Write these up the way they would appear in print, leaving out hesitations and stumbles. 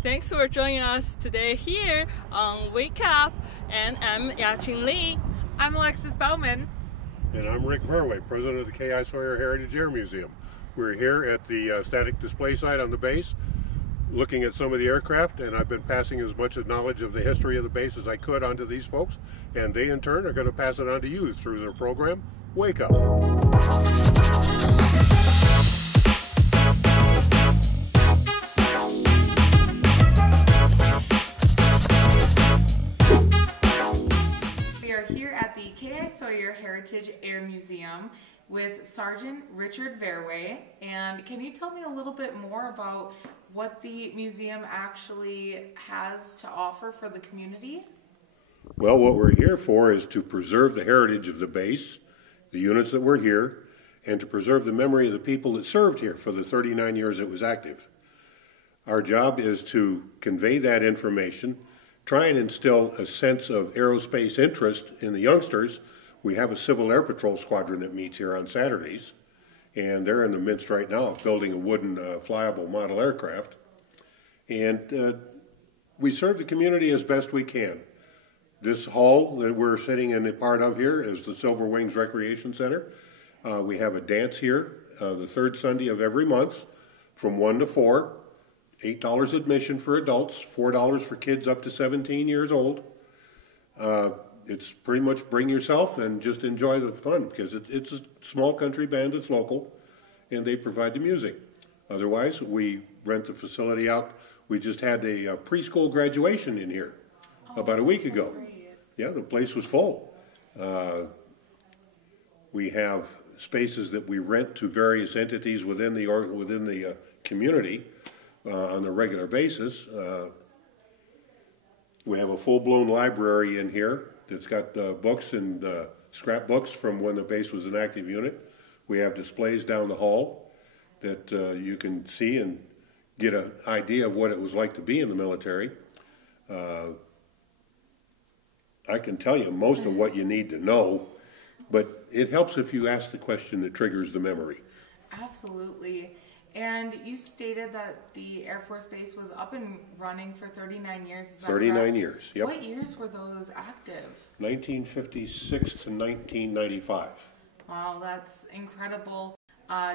Thanks for joining us today here on Wake Up, and I'm Yaqing Lee. I'm Alexis Bowman. And I'm Rick Verway, president of the K.I. SAWYER Heritage Air Museum. We're here at the static display site on the base, looking at some of the aircraft, and I've been passing as much knowledge of the history of the base as I could onto these folks, and they in turn are going to pass it on to you through their program, Wake Up. We are here at the K.I. SAWYER Heritage Air Museum with Sergeant Richard Verway. And can you tell me a little bit more about what the museum actually has to offer for the community? Well, what we're here for is to preserve the heritage of the base, the units that were here, and to preserve the memory of the people that served here for the 39 years it was active. Our job is to convey that information, try and instill a sense of aerospace interest in the youngsters. We have a Civil Air Patrol squadron that meets here on Saturdays, and they're in the midst right now of building a wooden flyable model aircraft. And we serve the community as best we can. This hall that we're sitting in a part of here is the Silver Wings Recreation Center. We have a dance here the third Sunday of every month from 1 to 4. $8 admission for adults, $4 for kids up to 17 years old. It's pretty much bring yourself and just enjoy the fun, because it's a small country band that's local, and they provide the music. Otherwise, we rent the facility out. We just had a preschool graduation in here about a week ago. Yeah, the place was full. We have spaces that we rent to various entities within the community on a regular basis. We have a full-blown library in here that's got books and scrapbooks from when the base was an active unit. We have displays down the hall that you can see and get an idea of what it was like to be in the military. I can tell you most of what you need to know, but it helps if you ask the question that triggers the memory. Absolutely. And you stated that the Air Force Base was up and running for 39 years. Is that 39 correct? years, yep. What years were those active? 1956 to 1995. Wow, that's incredible.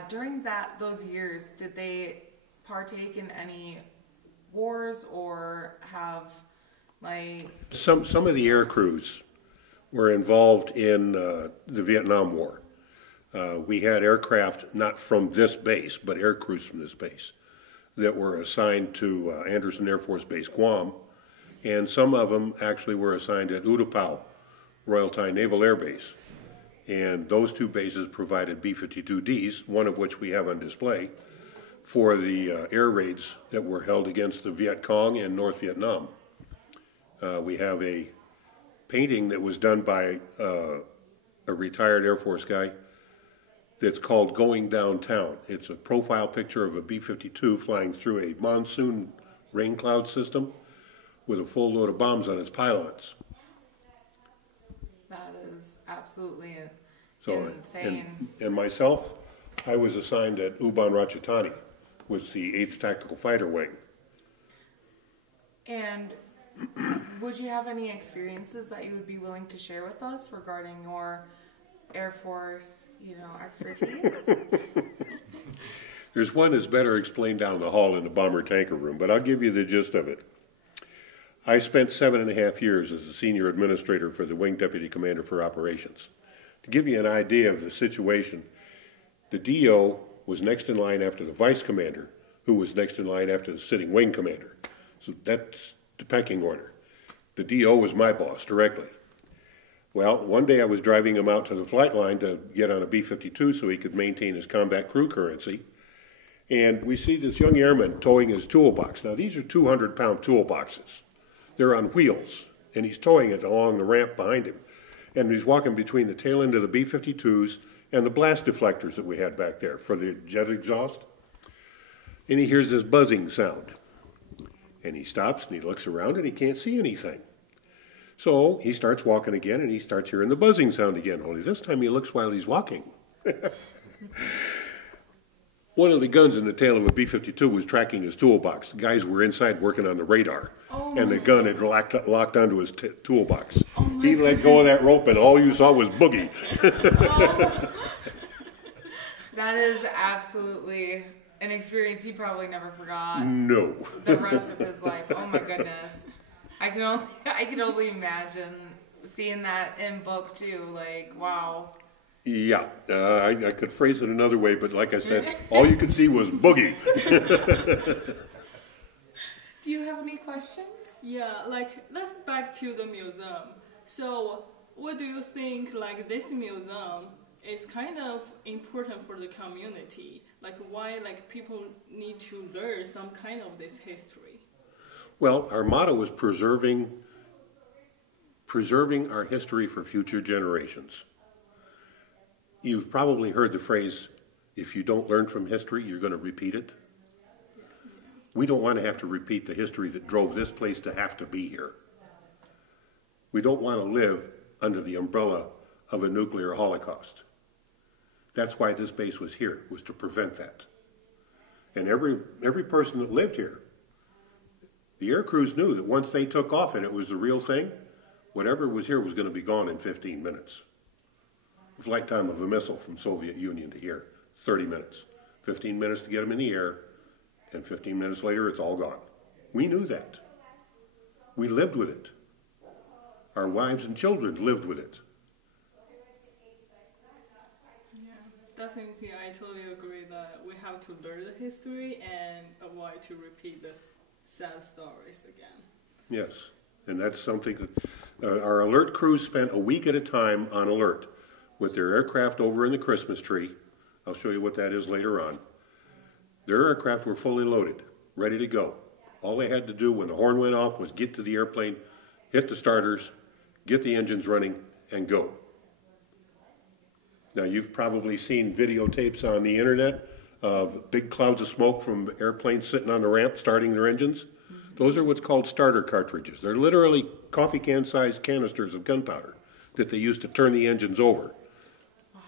During those years, did they partake in any wars or have like... Some of the air crews were involved in the Vietnam War. We had aircraft, not from this base, but air crews from this base, that were assigned to Anderson Air Force Base, Guam, and some of them actually were assigned at Utapao, Royal Thai Naval Air Base. And those two bases provided B-52Ds, one of which we have on display, for the air raids that were held against the Viet Cong and North Vietnam. We have a painting that was done by a retired Air Force guy that's called Going Downtown. It's a profile picture of a B-52 flying through a monsoon rain cloud system with a full load of bombs on its pylons. That is absolutely insane. And myself, I was assigned at Ubon Ratchathani with the 8th Tactical Fighter Wing. And would you have any experiences that you would be willing to share with us regarding your Air Force, expertise? There's one that's better explained down the hall in the bomber tanker room, but I'll give you the gist of it. I spent 7.5 years as a senior administrator for the Wing Deputy Commander for Operations. To give you an idea of the situation, the DO was next in line after the Vice Commander, who was next in line after the sitting Wing Commander. So that's the pecking order. The DO was my boss directly. Well, one day I was driving him out to the flight line to get on a B-52 so he could maintain his combat crew currency. And we see this young airman towing his toolbox. Now, these are 200-pound toolboxes. They're on wheels, and he's towing it along the ramp behind him. And he's walking between the tail end of the B-52s and the blast deflectors that we had back there for the jet exhaust. And he hears this buzzing sound. And he stops, and he looks around, and he can't see anything. So he starts walking again, and he starts hearing the buzzing sound again, only this time he looks while he's walking. One of the guns in the tail of a B-52 was tracking his toolbox. The guys were inside working on the radar, and the gun had locked onto his toolbox. He let go of that rope, and all you saw was Boogie. That is absolutely an experience he probably never forgot. No. The rest of his life. Oh my goodness. I can only imagine seeing that in book too. Like, wow. Yeah, I could phrase it another way, but like I said, all you could see was Boogie. Do you have any questions? Yeah, like, let's back to the museum. So, what do you think, like, this museum is kind of important for the community? Like, why, like, people need to learn some kind of this history? Well, our motto is preserving our history for future generations. You've probably heard the phrase, if you don't learn from history, you're going to repeat it. Yes. We don't want to have to repeat the history that drove this place to have to be here. We don't want to live under the umbrella of a nuclear holocaust. That's why this base was here, was to prevent that. And every person that lived here, the air crews knew that once they took off and it was the real thing, whatever was here was going to be gone in 15 minutes. The flight time of a missile from Soviet Union to here, 30 minutes. 15 minutes to get them in the air, and 15 minutes later it's all gone. We knew that. We lived with it. Our wives and children lived with it. Yeah, definitely I totally agree that we have to learn the history and avoid to repeat the sad stories again. Yes, and that's something that our alert crews spent a week at a time on alert with their aircraft over in the Christmas tree. I'll show you what that is later on. Their aircraft were fully loaded, ready to go. All they had to do when the horn went off was get to the airplane, hit the starters, get the engines running, and go. Now, you've probably seen videotapes on the internet of big clouds of smoke from airplanes sitting on the ramp starting their engines. Those are what's called starter cartridges. They're literally coffee can-sized canisters of gunpowder that they use to turn the engines over. Wow.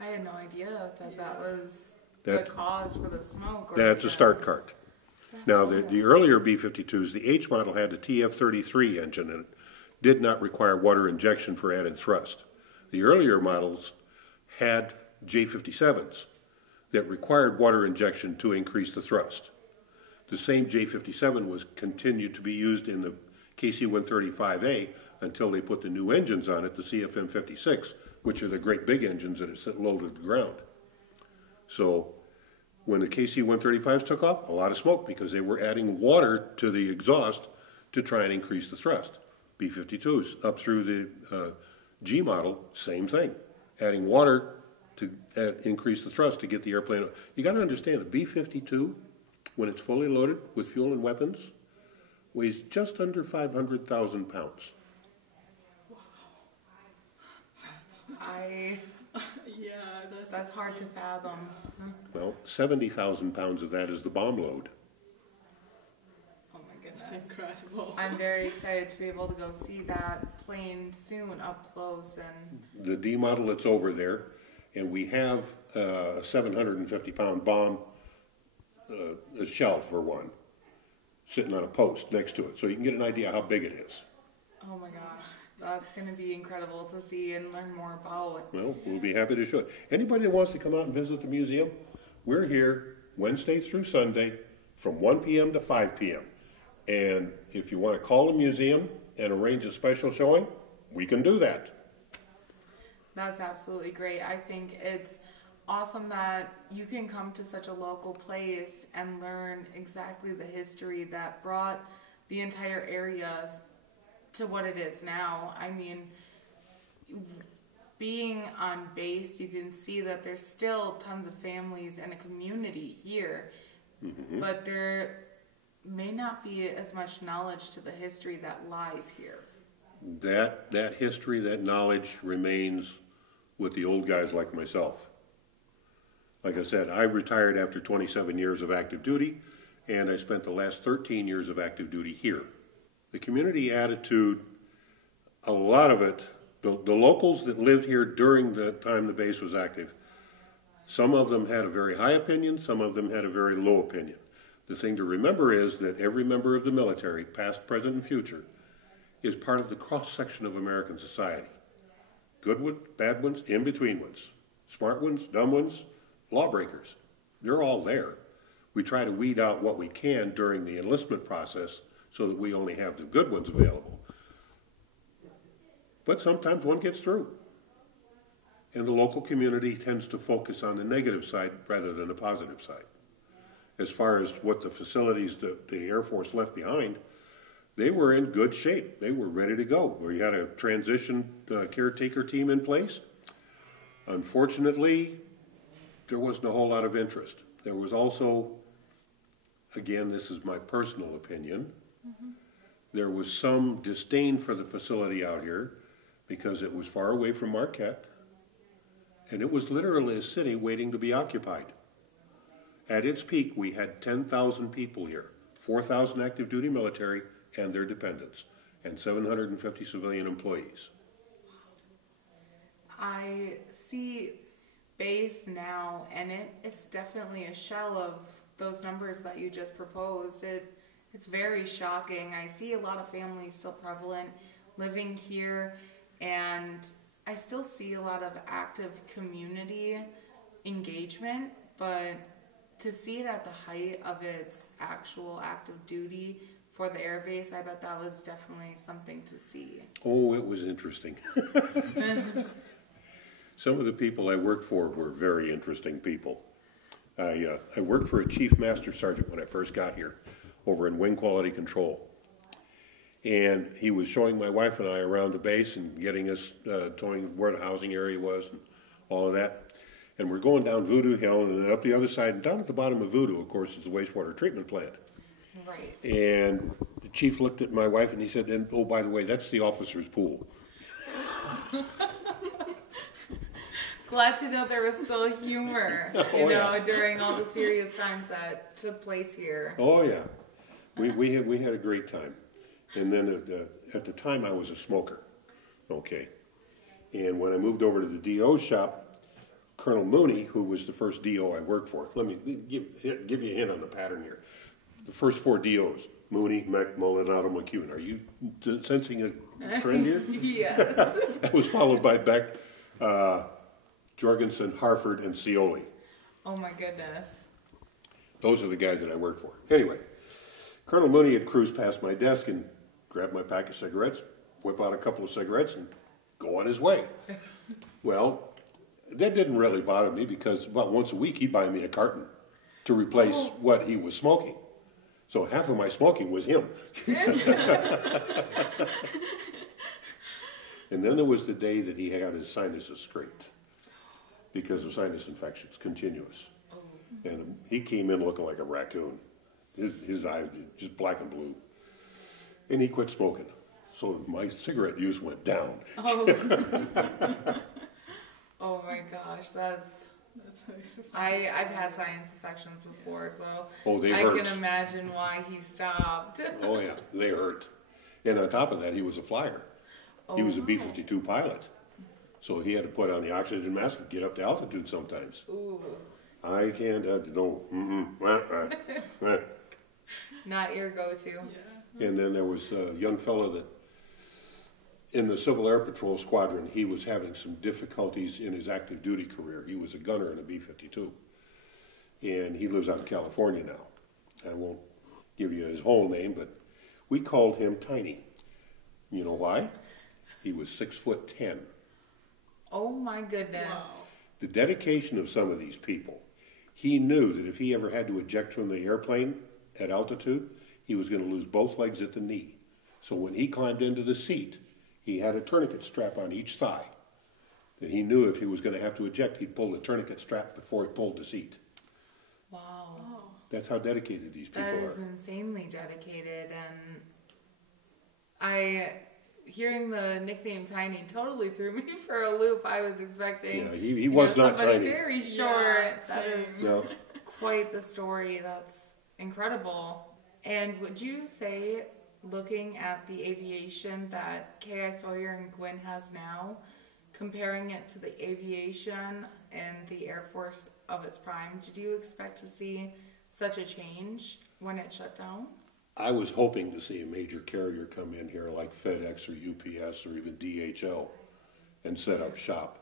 I had no idea that was the cause for the smoke. That's a start cart. Now, the earlier B-52s, the H model had the TF-33 engine and it did not require water injection for added thrust. The earlier models had J-57s that required water injection to increase the thrust. The same J-57 was continued to be used in the KC-135A until they put the new engines on it, the CFM56, which are the great big engines that are loaded to the ground. So when the KC-135s took off, a lot of smoke because they were adding water to the exhaust to try and increase the thrust. B-52s up through the G model, same thing, adding water to increase the thrust to get the airplane. You got to understand, a B-52, when it's fully loaded with fuel and weapons, weighs just under 500,000 pounds. That's hard to fathom. Well, 70,000 pounds of that is the bomb load. Oh my goodness. That's incredible. I'm very excited to be able to go see that plane soon up close. And the D model that's over there, and we have a 750-pound bomb, a shell for one, sitting on a post next to it, so you can get an idea how big it is. Oh my gosh. That's going to be incredible to see and learn more about. Well, we'll be happy to show it. Anybody that wants to come out and visit the museum, we're here Wednesday through Sunday from 1 p.m. to 5 p.m. And if you want to call the museum and arrange a special showing, we can do that. That's absolutely great. I think it's awesome that you can come to such a local place and learn exactly the history that brought the entire area to what it is now. I mean, being on base, you can see that there's still tons of families and a community here, but there may not be as much knowledge to the history that lies here. That history, that knowledge remains with the old guys like myself. Like I said, I retired after 27 years of active duty, and I spent the last 13 years of active duty here. The community attitude, a lot of it, the locals that lived here during the time the base was active, Some of them had a very high opinion, some of them had a very low opinion. The thing to remember is that every member of the military, past, present, and future, is part of the cross-section of American society. Good ones, bad ones, in-between ones, smart ones, dumb ones, lawbreakers. They're all there. We try to weed out what we can during the enlistment process so that we only have the good ones available. But sometimes one gets through. And the local community tends to focus on the negative side rather than the positive side. As far as what the facilities that the Air Force left behind, they were in good shape. They were ready to go. We had a transition caretaker team in place. Unfortunately, there wasn't a whole lot of interest. There was also, again, this is my personal opinion, there was some disdain for the facility out here because it was far away from Marquette, and it was literally a city waiting to be occupied. At its peak, we had 10,000 people here, 4,000 active duty military and their dependents, and 750 civilian employees. I see base now, and it's definitely a shell of those numbers that you just proposed. It's very shocking. I see a lot of families still prevalent living here, and I still see a lot of active community engagement, but to see it at the height of its actual active duty for the air base, I bet that was definitely something to see. Oh, it was interesting. Some of the people I worked for were very interesting people. I worked for a chief master sergeant when I first got here over in wing quality control. And he was showing my wife and I around the base and getting us, telling where the housing area was and all of that. And we're going down Voodoo Hill and then up the other side, and down at the bottom of Voodoo, of course, is the wastewater treatment plant. Right. And the chief looked at my wife and he said, and, oh, by the way, that's the officer's pool. Glad to know there was still humor, you know, during all the serious times that took place here. Oh, yeah. We had a great time. And then at the time, I was a smoker, okay. And when I moved over to the DO's shop, Colonel Mooney, who was the first DO I worked for, let me give you a hint on the pattern here. The first 4 DOs, Mooney, Meck, Molinado, McEwen. Are you sensing a trend here? Yes. That was followed by Beck, Jorgensen, Harford, and Scioli. Oh my goodness. Those are the guys that I worked for. Anyway, Colonel Mooney had cruised past my desk and grabbed my pack of cigarettes, whip out a couple of cigarettes, and go on his way. Well, that didn't really bother me because about once a week he'd buy me a carton to replace what he was smoking. So half of my smoking was him. And then there was the day that he had his sinuses scraped because of sinus infections, continuous. And he came in looking like a raccoon. His eyes just black and blue. And he quit smoking. So my cigarette use went down. Oh, oh my gosh, I've had sinus infections before, so I can imagine why he stopped. Oh yeah, they hurt. And on top of that, he was a flyer. He was a B-52 pilot. So he had to put on the oxygen mask and get up to altitude sometimes. Ooh. I can't, no. Not your go-to. Yeah. And then there was a young fellow that, in the Civil Air Patrol Squadron, he was having some difficulties in his active duty career. He was a gunner in a B-52. And he lives out in California now. I won't give you his whole name, but we called him Tiny. You know why? He was 6'10". Oh my goodness. Wow. The dedication of some of these people. He knew that if he ever had to eject from the airplane at altitude, he was going to lose both legs at the knee. So when he climbed into the seat, he had a tourniquet strap on each thigh. That he knew if he was going to have to eject, he'd pull the tourniquet strap before he pulled the seat. Wow. That's how dedicated these people are. That is insanely dedicated, and hearing the nickname Tiny totally threw me for a loop. I was expecting he was not tiny. Very short. Yeah, that is quite the story. That's incredible. And would you say, looking at the aviation that K.I. Sawyer and Gwynn has now, comparing it to the aviation and the Air Force of its prime, did you expect to see such a change when it shut down? I was hoping to see a major carrier come in here like FedEx or UPS or even DHL and set up shop.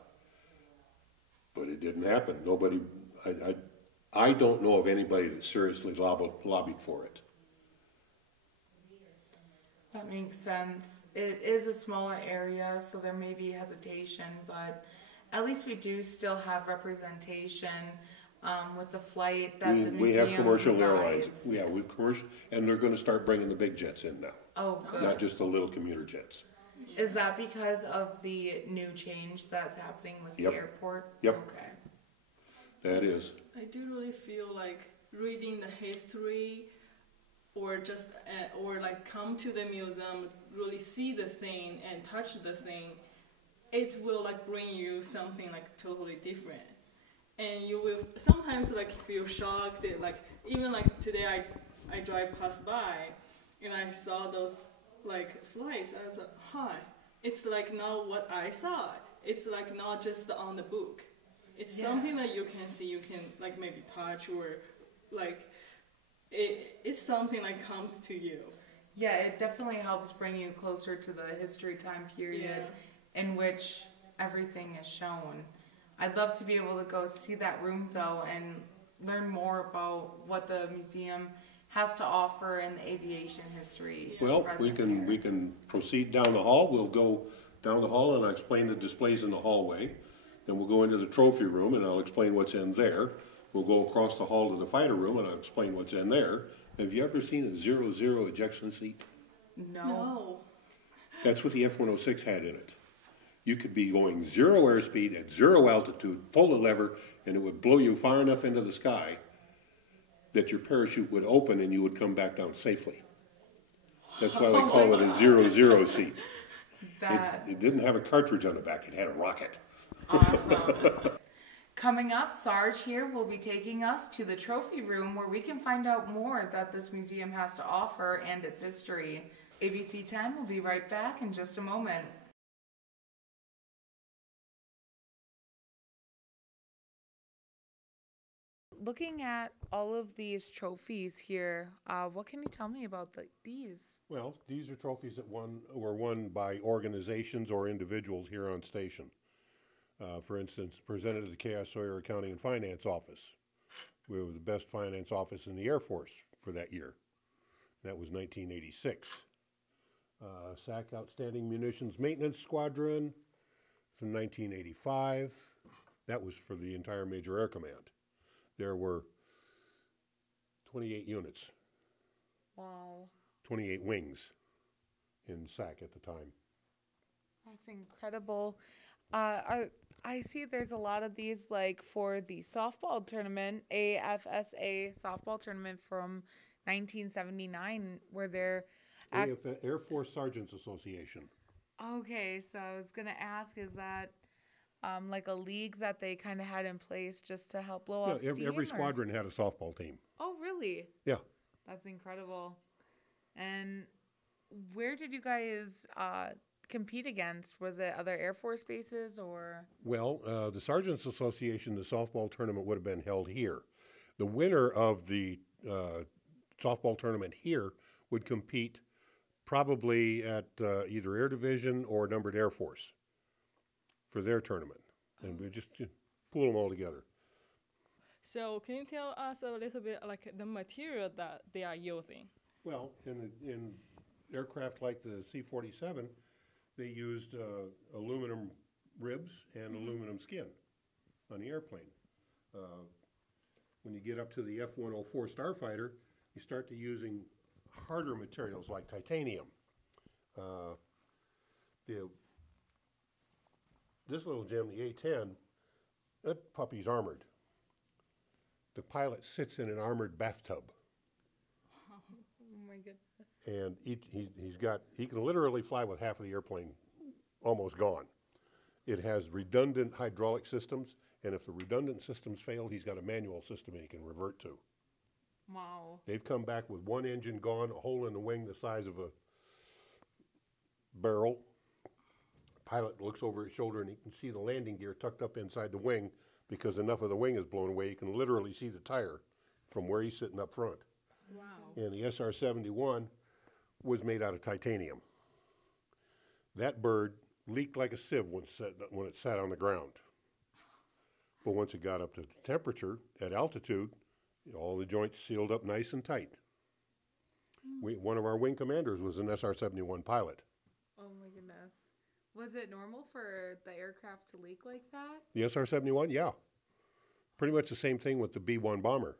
But it didn't happen. Nobody, I don't know of anybody that seriously lobbied for it. That makes sense. It is a smaller area, so there may be hesitation, but at least we do still have representation with the flight that the museum We have commercial provides. airlines. Yeah, we've commercial, and they're going to start bringing the big jets in now. Oh, good. Not just the little commuter jets. Is that because of the new change that's happening with Yep. the airport? Yep. Okay. That is. I do really feel like reading the history or just or like come to the museum, really see the thing and touch the thing, it will like bring you something like totally different. And you will sometimes like feel shocked, like even like today I drive past by and I saw those like flights. I was like, hi, it's like not what I saw. It's like not just on the book. It's something that you can see, you can like maybe touch or like it's something that comes to you. Yeah, it definitely helps bring you closer to the history time period in which everything is shown. I'd love to be able to go see that room though and learn more about what the museum has to offer in the aviation history. Well, we can proceed down the hall. We'll go down the hall and I'll explain the displays in the hallway. Then we'll go into the trophy room and I'll explain what's in there. We'll go across the hall to the fighter room and I'll explain what's in there. Have you ever seen a 0-0 ejection seat? No. That's what the F-106 had in it. You could be going 0 airspeed at 0 altitude, pull the lever, and it would blow you far enough into the sky that your parachute would open and you would come back down safely. That's why they call it a 0-0 seat. It didn't have a cartridge on the back, it had a rocket. Awesome. Coming up, Sarge here will be taking us to the trophy room where we can find out more that this museum has to offer and its history. ABC 10 will be right back in just a moment. Looking at all of these trophies here, what can you tell me about these? Well, these are trophies that were won by organizations or individuals here on station. For instance, presented to the K.I. Sawyer Accounting and Finance Office. We were the best finance office in the Air Force for that year. That was 1986. SAC Outstanding Munitions Maintenance Squadron from 1985. That was for the entire Major Air Command. There were 28 units. Wow. 28 wings in SAC at the time. That's incredible. I see there's a lot of these, like for the softball tournament, AFSA softball tournament from 1979, where they're Air Force Sergeants Association. Okay, so I was gonna ask, is that like a league that they kind of had in place just to help blow off steam? Every squadron had a softball team. Oh, really? Yeah. That's incredible. And where did you guys compete against? Was it other Air Force bases or? Well, the Sergeants Association, the softball tournament would have been held here. The winner of the softball tournament here would compete probably at either Air Division or Numbered Air Force for their tournament. And we just pool them all together. So can you tell us a little bit like the material that they are using? Well, in aircraft like the C-47, they used aluminum ribs and aluminum skin on the airplane. When you get up to the F-104 Starfighter, you start to using harder materials like titanium. This little gem, the A-10, that puppy's armored. The pilot sits in an armored bathtub. Oh my goodness. And he can literally fly with half of the airplane almost gone. It has redundant hydraulic systems, and if the redundant systems fail, he's got a manual system he can revert to. Wow. They've come back with one engine gone, a hole in the wing the size of a barrel. pilot looks over his shoulder and he can see the landing gear tucked up inside the wing because enough of the wing is blown away. You can literally see the tire from where he's sitting up front. Wow. And the SR-71 was made out of titanium. That bird leaked like a sieve when it sat on the ground. But once it got up to the temperature at altitude, all the joints sealed up nice and tight. One of our wing commanders was an SR-71 pilot. Oh my goodness. Was it normal for the aircraft to leak like that? The SR-71, yeah. Pretty much the same thing with the B-1 bomber,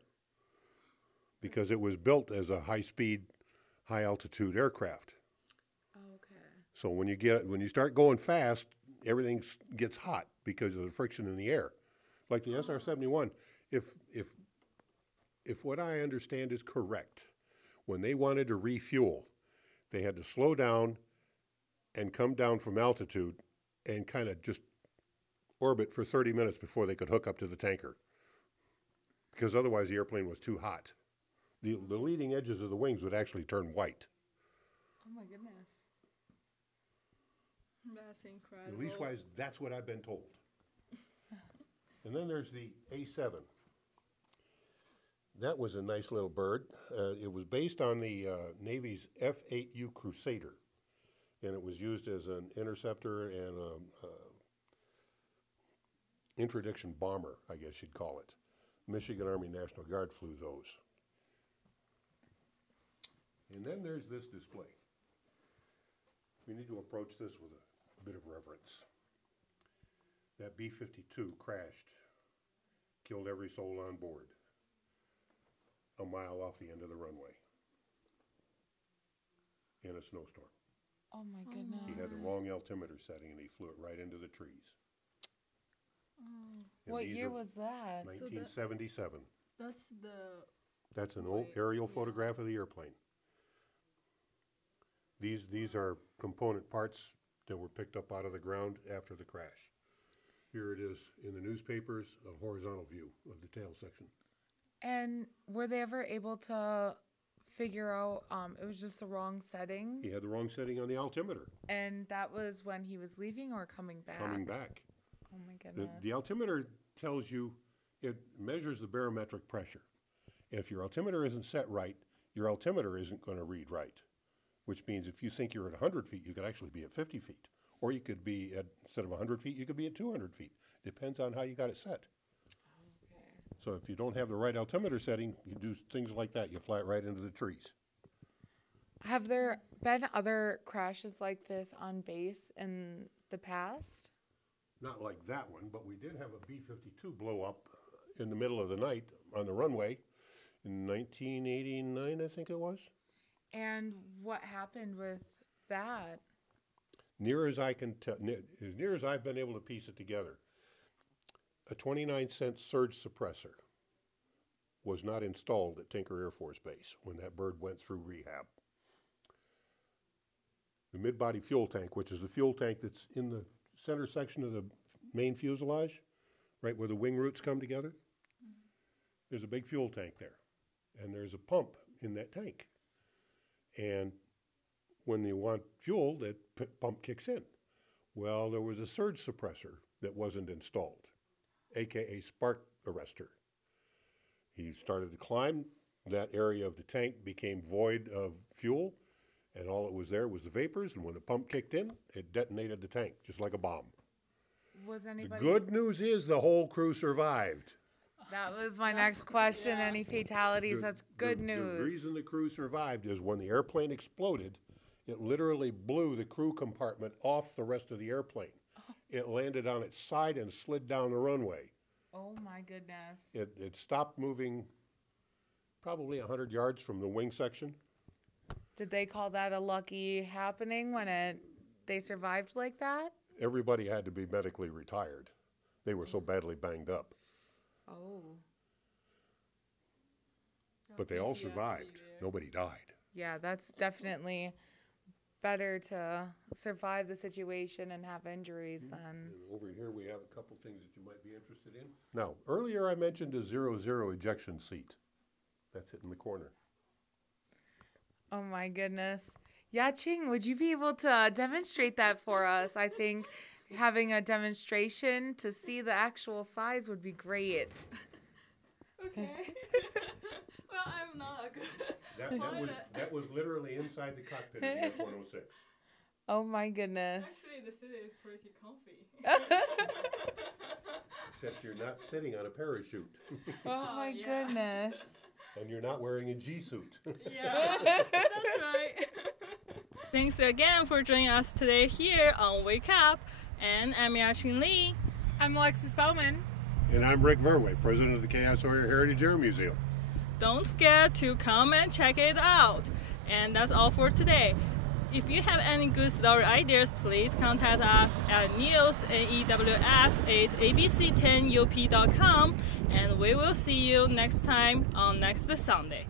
because it was built as a high-speed, high-altitude aircraft. Okay. So when you start going fast, everything gets hot because of the friction in the air. Like the SR-71, if what I understand is correct, when they wanted to refuel, they had to slow down and come down from altitude and kind of just orbit for 30 minutes before they could hook up to the tanker, because otherwise the airplane was too hot. The leading edges of the wings would actually turn white. Oh my goodness. That's incredible. At least wise, that's what I've been told. And then there's the A7. That was a nice little bird. It was based on the Navy's F-8U Crusader, and it was used as an interceptor and an interdiction bomber, I guess you'd call it. Michigan Army National Guard flew those. And then there's this display. We need to approach this with a bit of reverence. That B-52 crashed, killed every soul on board, a mile off the end of the runway in a snowstorm. Oh my goodness. He had the wrong altimeter setting and he flew it right into the trees. Oh. What year was that? 1977. That's an old aerial photograph of the airplane. These are component parts that were picked up out of the ground after the crash. Here it is in the newspapers, a horizontal view of the tail section. And were they ever able to figure out it was just the wrong setting? He had the wrong setting on the altimeter. And that was when he was leaving or coming back? Coming back. Oh my goodness. The altimeter tells you, it measures the barometric pressure. If your altimeter isn't set right, your altimeter isn't going to read right, which means if you think you're at 100 feet, you could actually be at 50 feet. Or you could be at, instead of 100 feet, you could be at 200 feet. Depends on how you got it set. Okay. So if you don't have the right altimeter setting, you do things like that. You fly it right into the trees. Have there been other crashes like this on base in the past? Not like that one, but we did have a B-52 blow up in the middle of the night on the runway in 1989, I think it was. And what happened with that? Near as I can tell, as near as I've been able to piece it together, a 29-cent surge suppressor was not installed at Tinker Air Force Base when that bird went through rehab. The mid-body fuel tank, which is the fuel tank that's in the center section of the main fuselage, right where the wing roots come together, there's a big fuel tank there. And there's a pump in that tank. And when you want fuel, that pump kicks in. Well, there was a surge suppressor that wasn't installed, AKA spark arrestor. He started to climb. That area of the tank became void of fuel, and all it was there was the vapors, and when the pump kicked in, it detonated the tank, just like a bomb. Was The anybody... good news is the whole crew survived. That was my next question. Any fatalities? That's good news. The reason the crew survived is when the airplane exploded, it literally blew the crew compartment off the rest of the airplane. It landed on its side and slid down the runway. Oh my goodness. It stopped moving probably 100 yards from the wing section. Did they call that a lucky happening when they survived like that? Everybody had to be medically retired. They were so badly banged up. Oh. But they all PTSD survived. there. Nobody died. Yeah, that's definitely better to survive the situation and have injuries than... And over here we have a couple things that you might be interested in. Now, earlier I mentioned a 0-0 ejection seat. That's it in the corner. Oh my goodness. Yaching, would you be able to demonstrate that for us? I think having a demonstration to see the actual size would be great. Okay. Well, I'm not a good. That was literally inside the cockpit of the F-106. Oh my goodness. Actually, the seat is pretty comfy. Except you're not sitting on a parachute. Oh my goodness. And you're not wearing a G-suit. Yeah, that's right. Thanks again for joining us today here on Wake Up. And I'm Yaching Lee. I'm Alexis Bowman. And I'm Rick Verway, president of the K.I. Sawyer Heritage Air Museum. Don't forget to come and check it out. And that's all for today. If you have any good story ideas, please contact us at news@abc10up.com, and we will see you next time on next Sunday.